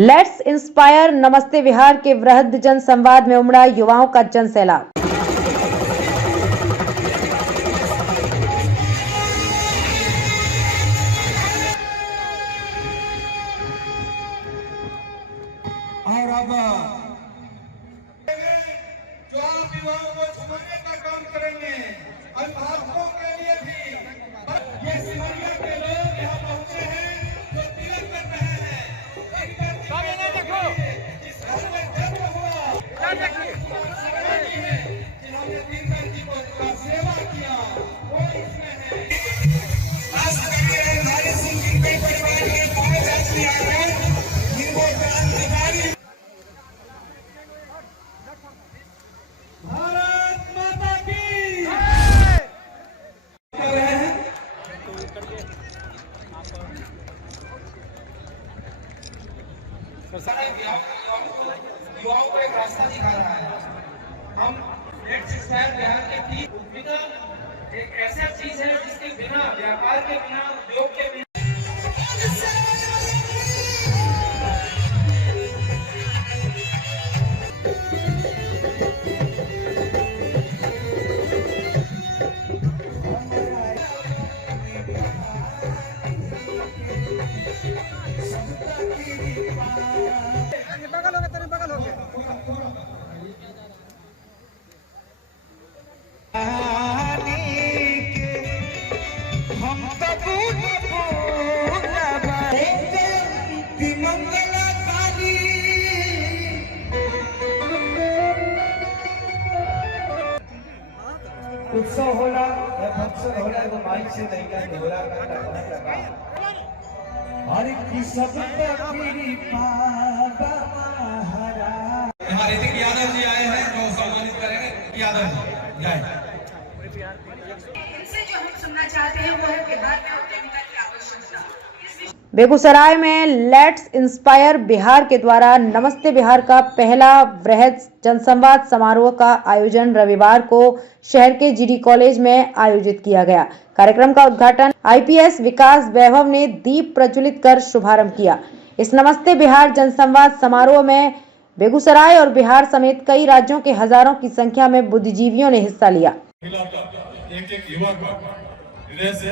Let's inspire नमस्ते बिहार के वृहद जन संवाद में उमड़ा युवाओं का जन सैलाब। और अब जो आप युवाओं को छुपाने का काम करेंगे, अभिभावकों के लिए भी ये सिमरिया के लोग यहाँ पहुंचे हैं जो तिलक कर रहे हैं। देखो जिस घर में जन्म हुआ जिन्होंने दीनदयाल जी को सेवा किया वो इसमें है। आशा करिए हमारे सिंह जी के परिवार के पांच आदमी आए हैं जिनको जान हमारी भारत माता की कर रहे हैं। युवाओं को एक रास्ता दिखा रहा है। हम लेट्स इंस्पायर बिहार के टीम बिना एक ऐसा चीज है जिसके बिना व्यापार के बिना उद्योग के बिना हम तो मंगलकारी उत्सव होला या फंक्शन होला तो माइक से नहीं का ढोला का हर की सब तेरी पावा महारा। हमारे ऋतिक यादव जी आए हैं तो सम्मानित करेंगे। यादव जी जाए। इनसे जो हम सुनना चाहते हैं वो है बिहार में उद्यमिता की आवश्यकता। बेगूसराय में लेट्स इंस्पायर बिहार के द्वारा नमस्ते बिहार का पहला वृहद जनसंवाद समारोह का आयोजन रविवार को शहर के जीडी कॉलेज में आयोजित किया गया। कार्यक्रम का उद्घाटन आईपीएस विकास वैभव ने दीप प्रज्वलित कर शुभारंभ किया। इस नमस्ते बिहार जनसंवाद समारोह में बेगूसराय और बिहार समेत कई राज्यों के हजारों की संख्या में बुद्धिजीवियों ने हिस्सा लिया। एक एक युवा का हृदय से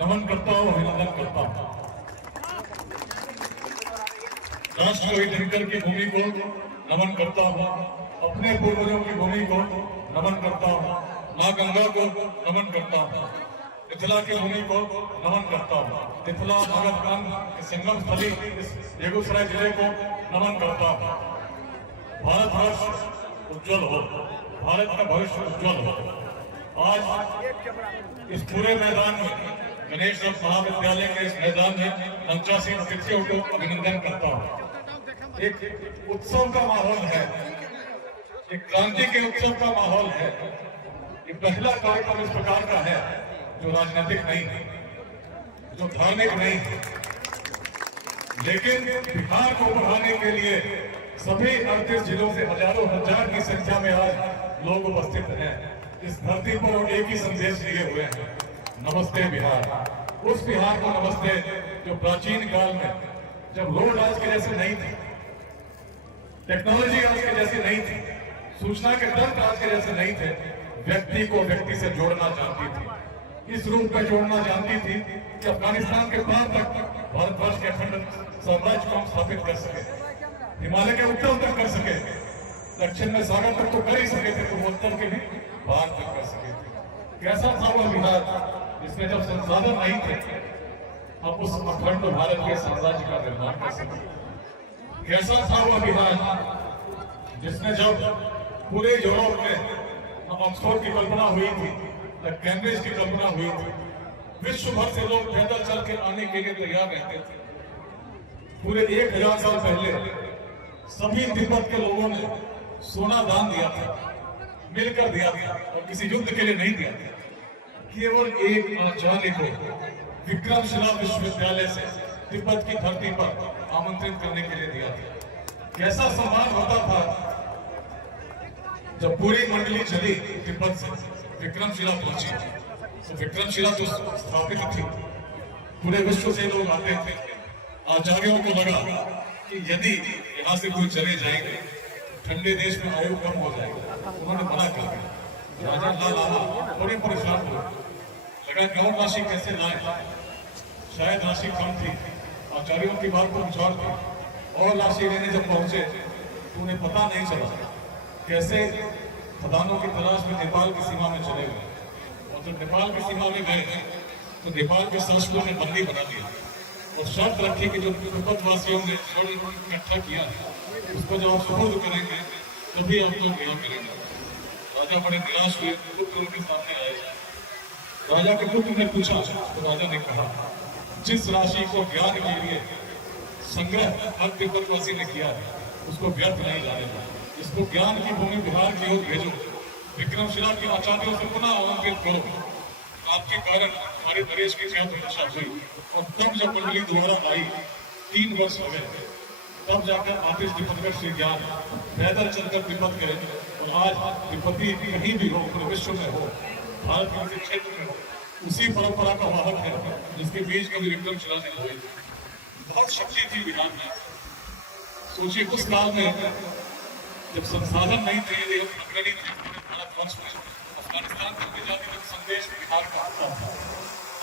नमन करता हूँ, अभिनंदन करता हूँ। राष्ट्रहित हितकर की भूमि को नमन करता हूँ, अपने पूर्वजों की भूमि को नमन करता हूँ, माँ गंगा को नमन करता हूँ, मिथिला की भूमि को नमन करता हूँ, मिथिला भगत कान संगम स्थली बेगूसराय जिले को नमन करता हूँ। भारत वर्ष उज्जवल हो, भारत का भविष्य उज्जवल हो। आज इस पूरे मैदान में गणेश महाविद्यालय के इस मैदान में 85 शिक्षकों को अभिनंदन करता हूँ। एक उत्सव का माहौल है, एक क्रांति के उत्सव का माहौल है। ये पहला कार्यक्रम इस प्रकार का है जो राजनीतिक नहीं है, जो धार्मिक नहीं है, लेकिन बिहार को बढ़ाने के लिए सभी 38 जिलों से हजारों हजार की संख्या में आज लोग उपस्थित हैं। इस धरती पर वो एक ही संदेश लिए हुए हैं, नमस्ते बिहार। उस बिहार को नमस्ते जो प्राचीन काल में जब रोड आज के जैसे नहीं थे, टेक्नोलॉजी आज के जैसे नहीं थी, सूचना के तंत्र आज के जैसे नहीं थे, व्यक्ति को व्यक्ति से जोड़ना चाहती थी। इस रूप में जोड़ना जानती थी कि अफगानिस्तान के पार तक भारतवर्ष के अखंड साम्राज्य को हम स्थापित कर सके, हिमालय के उत्तर तक कर सके, दक्षिण में सागर तक तो कर ही सके थे, तो उत्तर के भी बाहर तक कर सके थे। कैसा था वह बिहार जिसमें जब संसाधन नहीं थे हम उस अखंड भारत के साम्राज्य का निर्माण कर सके। कैसा था वह बिहार जिसमें जब पूरे यूरोप में ऑक्सफोर्ड की कल्पना हुई थी, कैम्ब्रिज की कल्पना हुई थी, विश्व भर से लोग पैदल चल के आने के लिए तैयार रहते थे। पूरे 1000 साल पहले सभी तिब्बत के लोगों ने सोना दान दिया था, मिलकर दिया था, और किसी युद्ध के लिए नहीं दिया था। केवल एक आचार्य को विक्रमशिला विश्वविद्यालय से तिब्बत की धरती पर आमंत्रित करने के लिए दिया था। कैसा सम्मान होता था जब पूरी मंडली चली तिब्बत से विक्रमशिला पहुंची। तो विक्रमशिला जो स्थापित थी, पूरे विश्व से लोग आते थे। आचार्यों को लगा कि यदि यहाँ से कोई चले जाएंगे ठंडे देश में आयु कम हो जाएगा। उन्होंने मना कर दिया। राजा लाल आला बड़े परेशान हुए, लगा कि और राशि कैसे लाए, शायद राशि कम थी। आचार्यों की बात को विचार थी, और राशि लेने जब पहुंचे तो उन्हें पता नहीं चला कैसे खदानों की तलाश में नेपाल की सीमा में चले गए। और जब नेपाल की सीमा में गए तो नेपाल के शासकों ने बंदी बना दिया और शर्त रखी कि जो तिब्बतवासियों ने इकट्ठा किया है उसको जब आप सुपुर्द करेंगे तभी आप लोग यहाँ करेंगे। राजा बड़े निराश हुए, पुत्र उनके सामने आए। राजा के पुत्र ने पूछा तो राजा ने कहा, जिस राशि को ज्ञान के लिए संग्रह हर तिब्बतवासी ने किया है उसको व्यर्थ नहीं जाने, इसको ज्ञान की भूमि बिहार की ओर भेजो। विक्रमशिला के आचार्यों से पुनः आमंत्रित करो। आपके कारण हमारे नरेश की क्या दशा हुई। और तब जब मंडली दोबारा आई 3 वर्ष हो गए, तब जाकर आतिश तिब्बतगढ़ से ज्ञान पैदल चलकर तिब्बत गए। और आज तिब्बती कहीं भी हो, पूरे विश्व में हो, भारत के किसी क्षेत्र में हो, उसी परंपरा का वाहक है जिसके बीच कभी विक्रमशिला ने हुई। बहुत शक्ति थी बिहार में। सोचिए उस काल में जब संसाधन नहीं थे, यदि हम अग्रणी थे भारत वर्ष में, अफगानिस्तान तक ले जाने का संदेश बिहार का आता था।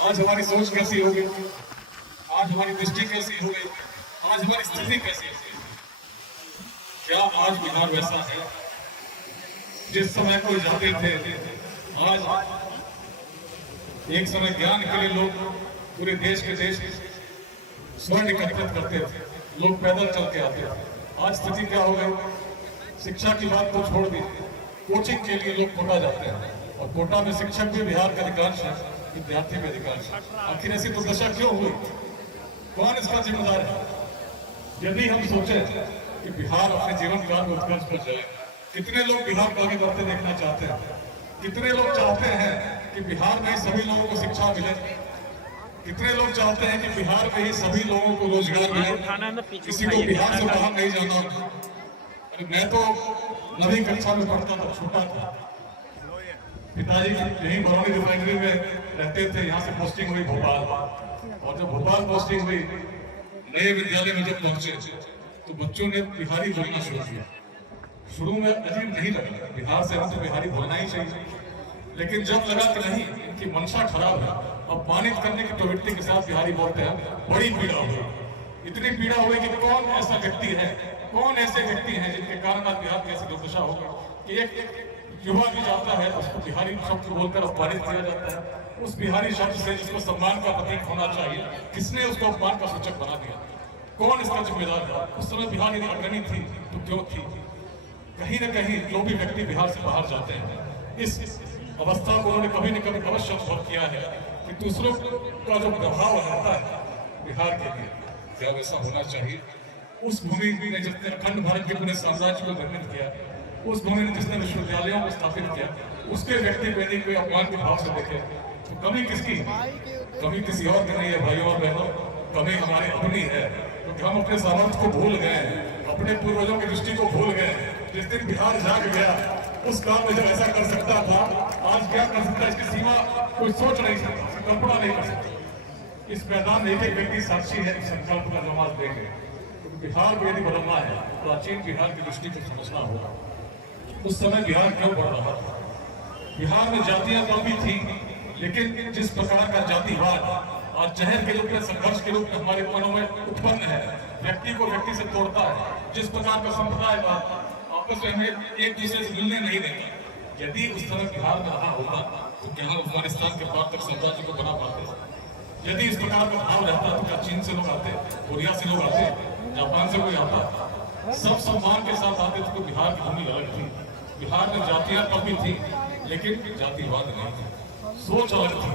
आज हमारी सोच कैसी हो गई, आज हमारी दृष्टि कैसी हो गई, आज हमारी स्थिति कैसी है। क्या आज बिहार वैसा है जिस समय कोई जाते थे? आज एक समय ज्ञान के लिए लोग पूरे देश के देश स्वर्ण एकत्रित करते थे, लोग पैदल चल के आते थे। आज स्थिति क्या हो गई? शिक्षा की बात को छोड़ दी, कोचिंग के लिए लोग कोटा जाते हैं और कोटा में शिक्षक भी बिहार का अधिकांश है, विद्यार्थी भी अधिकांश है। आखिर ऐसी दुर्दशा क्यों हुई? कौन इसका जिम्मेदार है? यदि हम सोचे कि बिहार अपने जीवन काल में उत्कर्ष पर जाए, कितने लोग बिहार को आगे बढ़ते देखना चाहते हैं? कितने लोग चाहते हैं कि बिहार में सभी लोगों को शिक्षा मिले? कितने लोग चाहते हैं कि बिहार में ही सभी लोगों को रोजगार मिले, किसी को बिहार से बाहर नहीं जाना हो? अरे मैं तो 9वीं कक्षा में पढ़ता था, छोटा था, पिताजी यही बरौनी रिफाइनरी में रहते थे। यहाँ से पोस्टिंग हुई भोपाल, और जब भोपाल पोस्टिंग हुई, नए विद्यालय में जब पहुंचे तो बच्चों ने बिहारी बोलना शुरू किया। शुरू में अजीब नहीं लगा, बिहार से हम तो बिहारी बोलना ही चाहिए, लेकिन जब लगा कि नहीं, इनकी मंशा खराब है, अपमानित करने की प्रवृत्ति के साथ बिहारी बोलते हैं, बड़ी पीड़ा हुई। इतनी पीड़ा हुई कि कौन ऐसा व्यक्ति है, कौन ऐसे व्यक्ति हैं जिनके कारण आज बिहार की ऐसी दुर्दशा हो गई कि एक युवा भी जाता है उसको बिहारी शब्द बोलकर अपमानित किया जाता है। उस बिहारी शब्द से जिसको सम्मान का प्रतीक होना चाहिए, किसने उसको अपमान का सूचक बना दिया? कौन इसका जिम्मेदार था? उस समय बिहार यदि अग्रणी थी तो क्यों थी? कहीं न कहीं जो भी व्यक्ति बिहार से बाहर जाते हैं, इस अवस्था को उन्होंने कभी न कभी अवश्य अनुभव किया है कि दूसरों का जो प्रभाव रहता है बिहार के लिए, क्या वैसा होना चाहिए? उस भूमि ने जिसने अखंड भारत के पूरे साम्राज्य को निर्मित किया, उस भूमि ने जिसने विश्वविद्यालयों को स्थापित किया, उसके व्यक्ति को यदि कोई अपमान के भाव से देखे तो कमी किसकी? कमी किसी और की नहीं है भाइयों और बहनों, कमी हमारी अपनी है, क्योंकि हम अपने सामर्थ्य को भूल गए, अपने पूर्वजों की दृष्टि को भूल गए। जिस दिन बिहार जाग गया, उस काम में जब ऐसा कर सकता था, आज क्या कर सकता है इसकी सीमा कोई सोच नहीं सकता, कल्पना नहीं कर सकता। इस मैदान में एक एक व्यक्ति साक्षी है इस संकल्प का जवाब देंगे। तो बिहार को यदि बदलना है, प्राचीन बिहार की दृष्टि को समझना होगा। उस समय बिहार क्यों बढ़ रहा था? बिहार में जातियां कम भी थी, लेकिन जिस प्रकार का जातिवाद आज जहर के रूप में, संघर्ष के रूप में हमारे मनों में उत्पन्न है, व्यक्ति को व्यक्ति से तोड़ता है, जिस प्रकार का संप्रदायवाद आपस में हमें एक दूसरे से मिलने नहीं देता, यदि उस समय बिहार में रहा होता तो क्या हम अफगानिस्तान के पार तक साम्राज्य को बना पाते? यदि इस प्रकार का भाव रहता तो क्या चीन से लोग आते, कोरिया से लोग आते, जापान से कोई आता? सब सम्मान के साथ आते थे। तो बिहार की भूमि अलग थी, बिहार में जातियां कम भी थी, लेकिन जातिवाद नहीं थी, सोच अलग थी।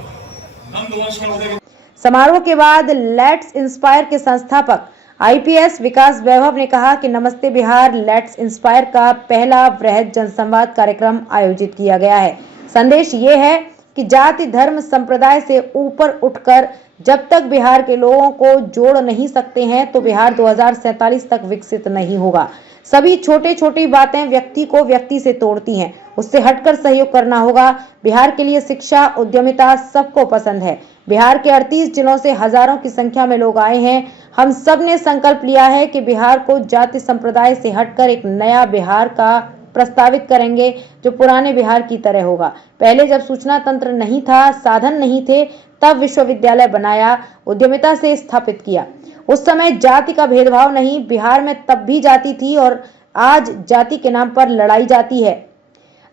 नंदवंश का उदय। समारोह के बाद लेट्स इंस्पायर के संस्थापक IPS विकास वैभव ने कहा कि नमस्ते बिहार लेट्स इंस्पायर का पहला वृहद जनसंवाद कार्यक्रम आयोजित किया गया है। संदेश ये है कि जाति, धर्म, संप्रदाय से ऊपर उठकर जब तक बिहार के लोगों को जोड़ नहीं सकते हैं तो बिहार 2047 तक विकसित नहीं होगा। सभी छोटी छोटी बातें व्यक्ति को व्यक्ति से तोड़ती हैं, उससे हटकर सहयोग करना होगा। बिहार के लिए शिक्षा, उद्यमिता सबको पसंद है। बिहार के 38 जिलों से हजारों की संख्या में लोग आए हैं। हम सब ने संकल्प लिया है कि बिहार को जाति संप्रदाय से हटकर एक नया बिहार का प्रस्तावित करेंगे जो पुराने बिहार की तरह होगा। पहले जब सूचना तंत्र नहीं था, साधन नहीं थे, तब विश्वविद्यालय बनाया, उद्यमिता से स्थापित किया। उस समय जाति का भेदभाव नहीं, बिहार में तब भी जाति थी और आज जाति के नाम पर लड़ाई जाती है।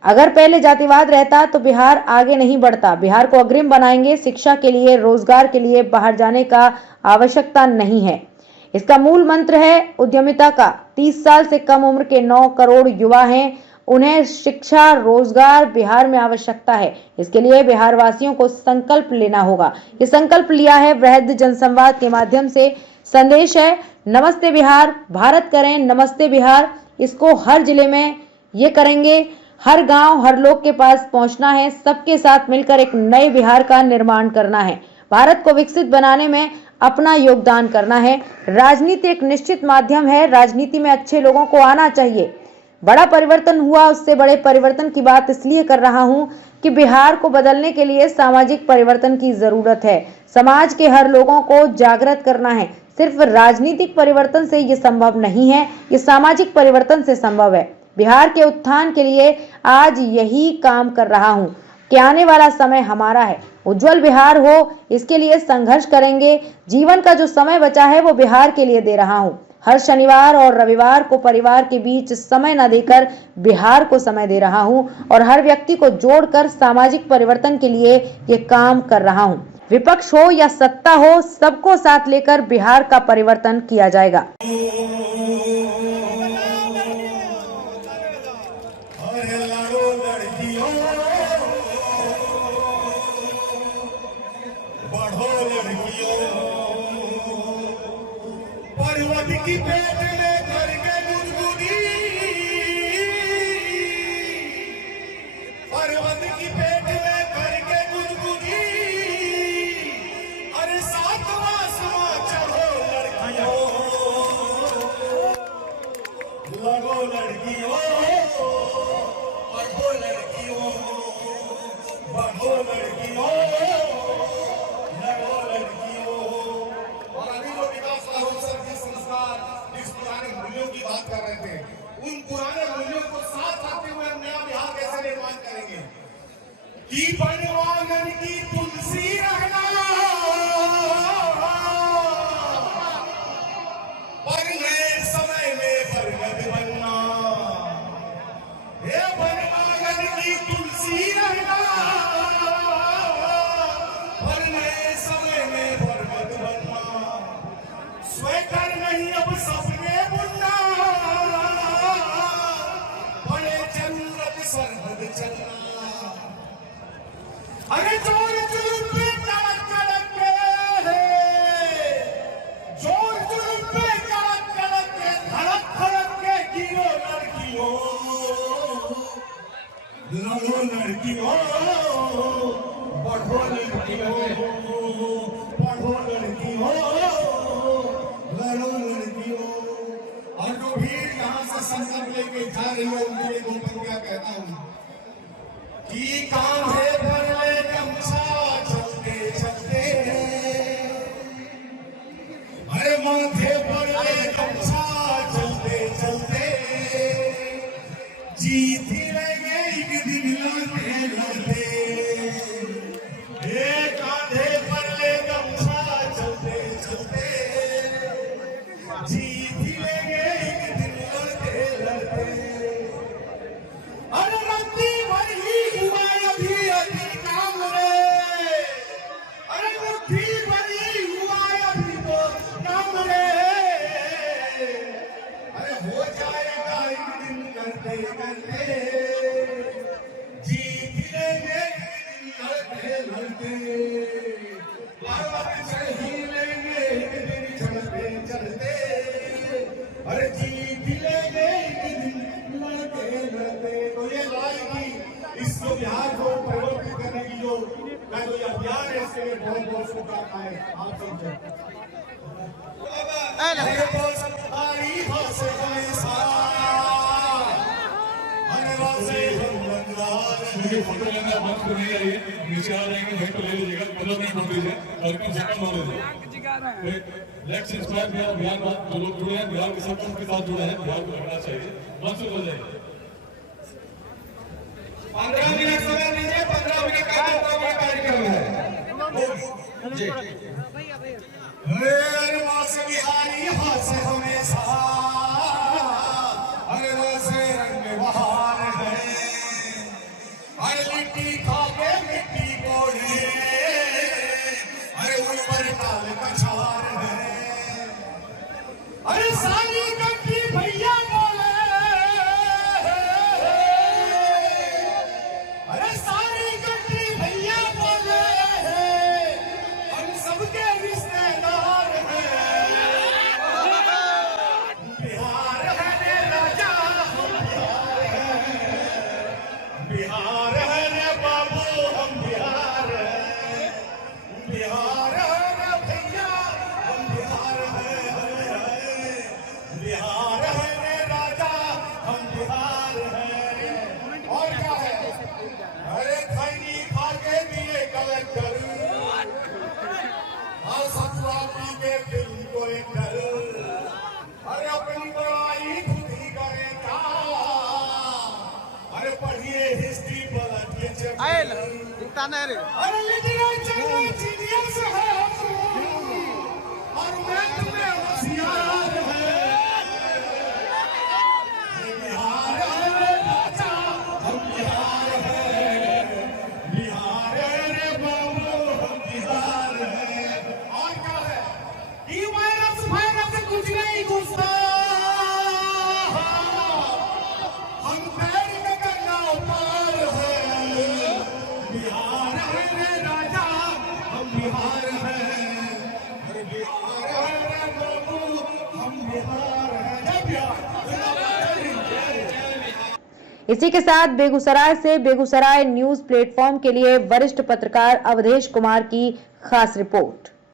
अगर पहले जातिवाद रहता तो बिहार आगे नहीं बढ़ता। बिहार को अग्रिम बनाएंगे। शिक्षा के लिए, रोजगार के लिए बाहर जाने का आवश्यकता नहीं है। इसका मूल मंत्र है उद्यमिता का। 30 साल से कम उम्र के 9 करोड़ युवा हैं, उन्हें शिक्षा, रोजगार बिहार में आवश्यकता है। इसके लिए बिहार वासियों को संकल्प लेना होगा। ये संकल्प लिया है वृहद जनसंवाद के माध्यम से। संदेश है नमस्ते बिहार, भारत करें नमस्ते बिहार। इसको हर जिले में ये करेंगे, हर गांव, हर लोग के पास पहुंचना है। सबके साथ मिलकर एक नए बिहार का निर्माण करना है। भारत को विकसित बनाने में अपना योगदान करना है। राजनीति एक निश्चित माध्यम है। राजनीति में अच्छे लोगों को आना चाहिए। बड़ा परिवर्तन हुआ, उससे बड़े परिवर्तन की बात इसलिए कर रहा हूं कि बिहार को बदलने के लिए सामाजिक परिवर्तन की जरूरत है। समाज के हर लोगों को जागृत करना है। सिर्फ राजनीतिक परिवर्तन से ये संभव नहीं है, ये सामाजिक परिवर्तन से संभव है। बिहार के उत्थान के लिए आज यही काम कर रहा हूं कि आने वाला समय हमारा है, उज्जवल बिहार हो, इसके लिए संघर्ष करेंगे। जीवन का जो समय बचा है वो बिहार के लिए दे रहा हूं। हर शनिवार और रविवार को परिवार के बीच समय न देकर बिहार को समय दे रहा हूं और हर व्यक्ति को जोड़कर सामाजिक परिवर्तन के लिए ये काम कर रहा हूं। विपक्ष हो या सत्ता हो, सबको साथ लेकर बिहार का परिवर्तन किया जाएगा। पर्वत की पेट में करके गुदगुदी, पर्वत की पेट में करके गुदगुदी, अरे सातवां आसमां चढ़ो लड़कियों, लगो लड़कियों, बढ़ो लड़कियों, बढ़ो लड़कियों, लगो लड़कियों। और अभी जो विकास महोत्सव के संस्कार, जिस पुराने मूल्यों की बात कर रहे थे, उन पुराने मूल्यों को साथ रखते हुए हम नया बिहार कैसे निर्माण करेंगे कि बनवानन की तुलसी रहना, पर नए समय में बरगद बनना। ये बनवानन की तुलसी रहना, पर नए समय में बरगद बनना। स्वेटर नहीं अब सपने बुनना, बड़े जरूरत सरहद चलना। अरे जोर जुलूम पे कड़क कड़क के, जोर जुलूम पे कड़क कड़क के, धड़क धड़क के गिरो लड़कियों, लड़ो लड़कियों, बढ़ो लड़कियों, बढ़ो लड़कियों, लड़ो लड़कियों। और जो भीड़ यहाँ से संकल्प लेके जा रही है उनके लिए दो पंक्तियां कहता हूँ कि कांधे पर ले गमछा चलते चलते, अरे माथे पर ले गमछा चलते चलते, जीत ही लेंगे एक दिन लड़ते लड़ते। एक कांधे पर ले गमछा चलते चलते, जीत ही लेंगे एक दिन लड़ते लड़ते। अरे रत्ती भर ही हुआ अभी अभी काम रे, अरे मुट्ठी भर ही हुआ अभी तो काम रे, अरे हो जाएगा एक दिन करते करते, जीत ही लेंगे एक दिन लड़ते लड़ते। पर्वत चढ़ ही लेंगे एक दिन चढ़ते चढ़ते, अरे जीत ही लेंगे एक दिन लड़ते लड़ते। तो ये लाएगी इसको बिहार को परिवर्तित करने की जो अभियान है, इसके लिए बहुत बहुत शुभकामनाएं आप सबसे। फोटो लेना पे नहीं आइए, नीचे आ जाएंगे, वहीं पे ले लीजिएगा, 15 मिनट बोल दीजिए और कम से कम मान लीजिए। लेट्स इंस्पायर बिहार, बिहार बात जो लोग जुड़े हैं बिहार के सब उनके साथ जुड़े हैं, बिहार को लगना चाहिए, मंच पे बोल जाइए। 15 मिनट समय दीजिए, 15 मिनट का कार्यक्रम है जी। अरे मास बिहारी हास हमेशा, अरे वैसे रंग बहार है, अरे लिट्टी खा के मिट्टी कोड़े, अरे ऊपर काल कछार है, अरे साली गट्टी भैया बोले, अरे साली गट्टी भैया बोले, हम सबके रिश्तेदार हैं, बिहार है रे राजा, हम बिहार है, बिहार है रे बाबू, हम बिहार है, बिहार है रे भैया, हम बिहार है, बिहार है रे राजा, हम बिहार है। और क्या है? अरे खैनी खा के दिए कलेक्टर, और सतुआ पी के फिल्म को एक्टर, अरे अपनी बड़ाई खुद ही करे क्या, अरे पढ़िए हिस्ट्री पलट के चैप्टर, अरे लिटरेचर में जीनियस है और मैथ में होशियार है, बिहार है रे राजा, हम बिहार है, बिहार है रे बाबू, हम बिहार है। और क्या है? ये वायरस कुछ नहीं घुसता, हम पैर में करना पार है, बिहार है रे राजा, हम बिहार है, अरे बिहार है रे बाबू, हम बिहार है, जय बिहार। इसी के साथ बेगूसराय से बेगूसराय न्यूज प्लेटफॉर्म के लिए वरिष्ठ पत्रकार अवधेश कुमार की खास रिपोर्ट।